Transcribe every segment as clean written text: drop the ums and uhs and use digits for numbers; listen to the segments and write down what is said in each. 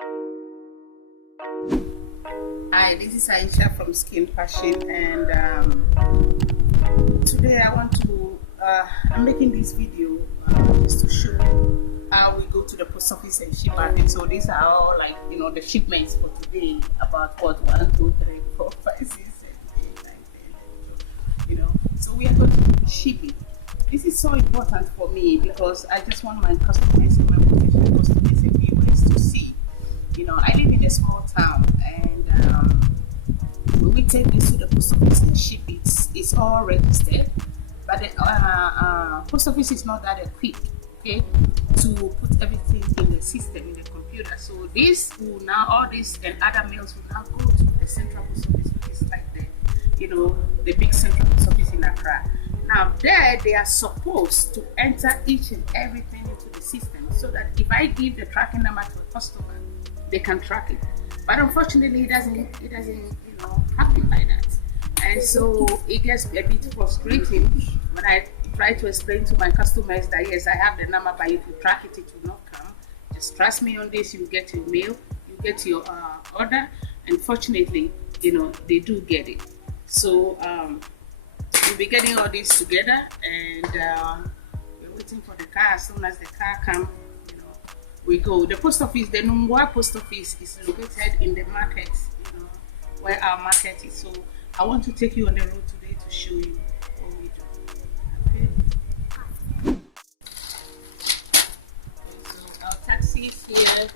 Hi, this is Aisha from Skin Fashion, and today I want to, I'm making this video just to show how we go to the post office and ship our things. So these are all like, the shipments for today, about what, 1, 2, 3, 4, 5, 6, 7, 8, 9, 10, 11. So we are going to ship it. This is so important for me because I just want my customers and my potential customers and viewers to see. I live in a small town, and when we take this to the post office and ship it, it's all registered. But the post office is not that equipped, okay, to put everything in the system, in the computer. So this will now, all this and other mails will now go to the central post office, which is like the big central post office in Accra. Now there, they are supposed to enter each and everything into the system so that if I give the tracking number to a customer, they can track it. But unfortunately, it doesn't happen like that. And so it gets a bit frustrating when I try to explain to my customers that yes, I have the number, but if you track it, it will not come. Just trust me on this. You get your mail, you get your order, and fortunately, they do get it. So we'll be getting all this together, and we're waiting for the car. As soon as the car comes, we go. The post office, the Nungwa post office, is located in the market, where our market is. So I want to take you on the road today to show you what we do. Okay. So our taxi is here.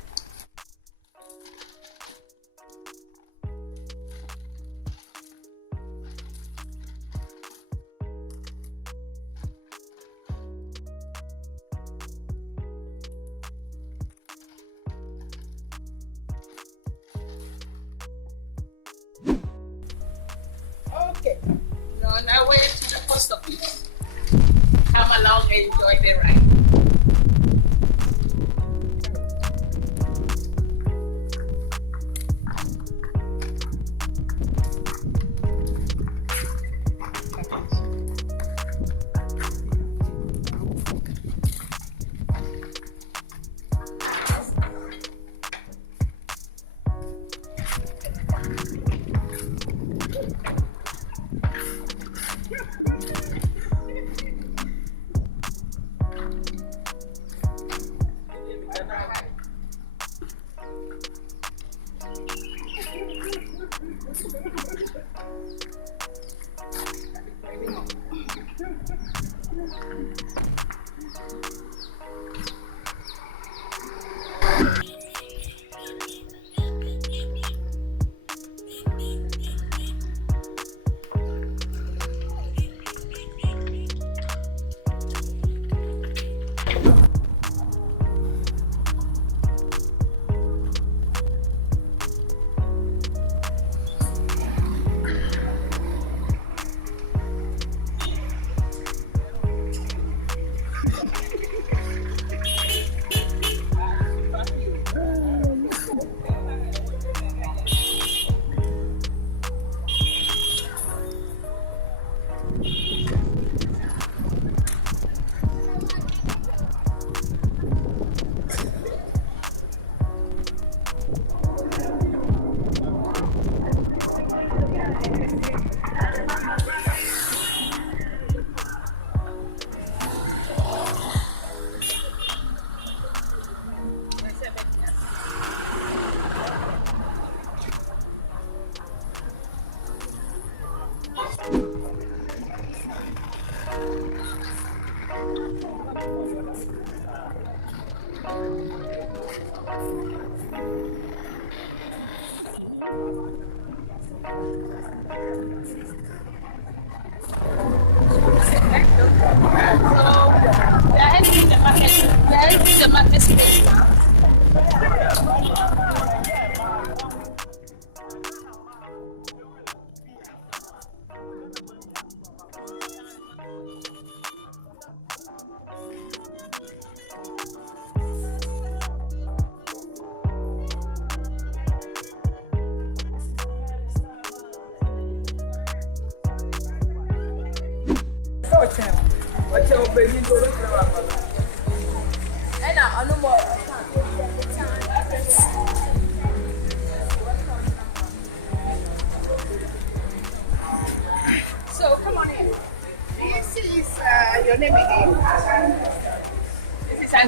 Okay, on our way to the post office. Come along and enjoy the ride.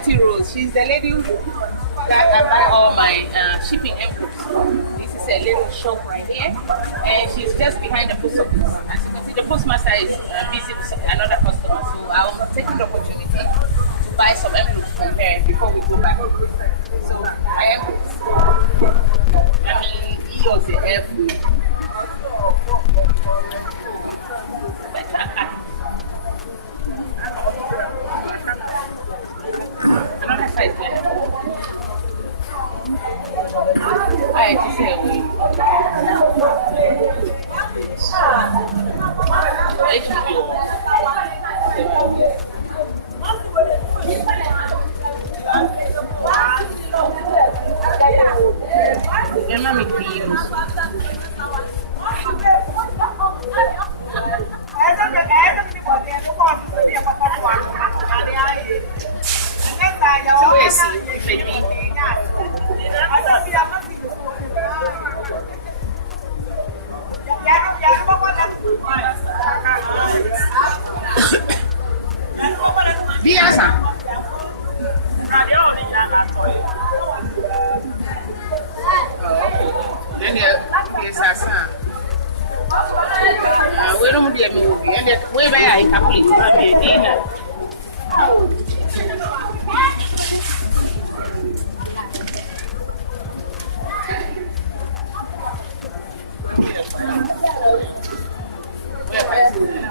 Auntie Rose. She's the lady that I buy all my shipping envelopes. This is a little shop right here, and she's just behind the post office. As you can see, the postmaster is busy with another customer, so I'm taking the opportunity to buy some envelopes from her before we go back. So I am. I mean, he was the air food. Another size there. I had to say we. It should be all. Emma McBean. Biasa. Then there's a son. We don't do a movie. And we buy a complete dinner.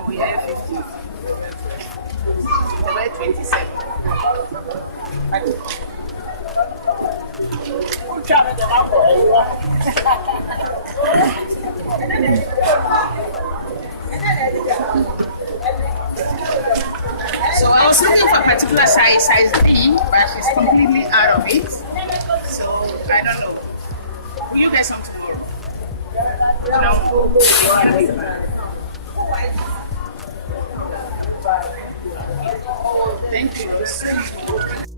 We are 50. We are 27. So I was looking for a particular size B, but she's completely out of it. So I don't know. Will you get some tomorrow? No. Thank you.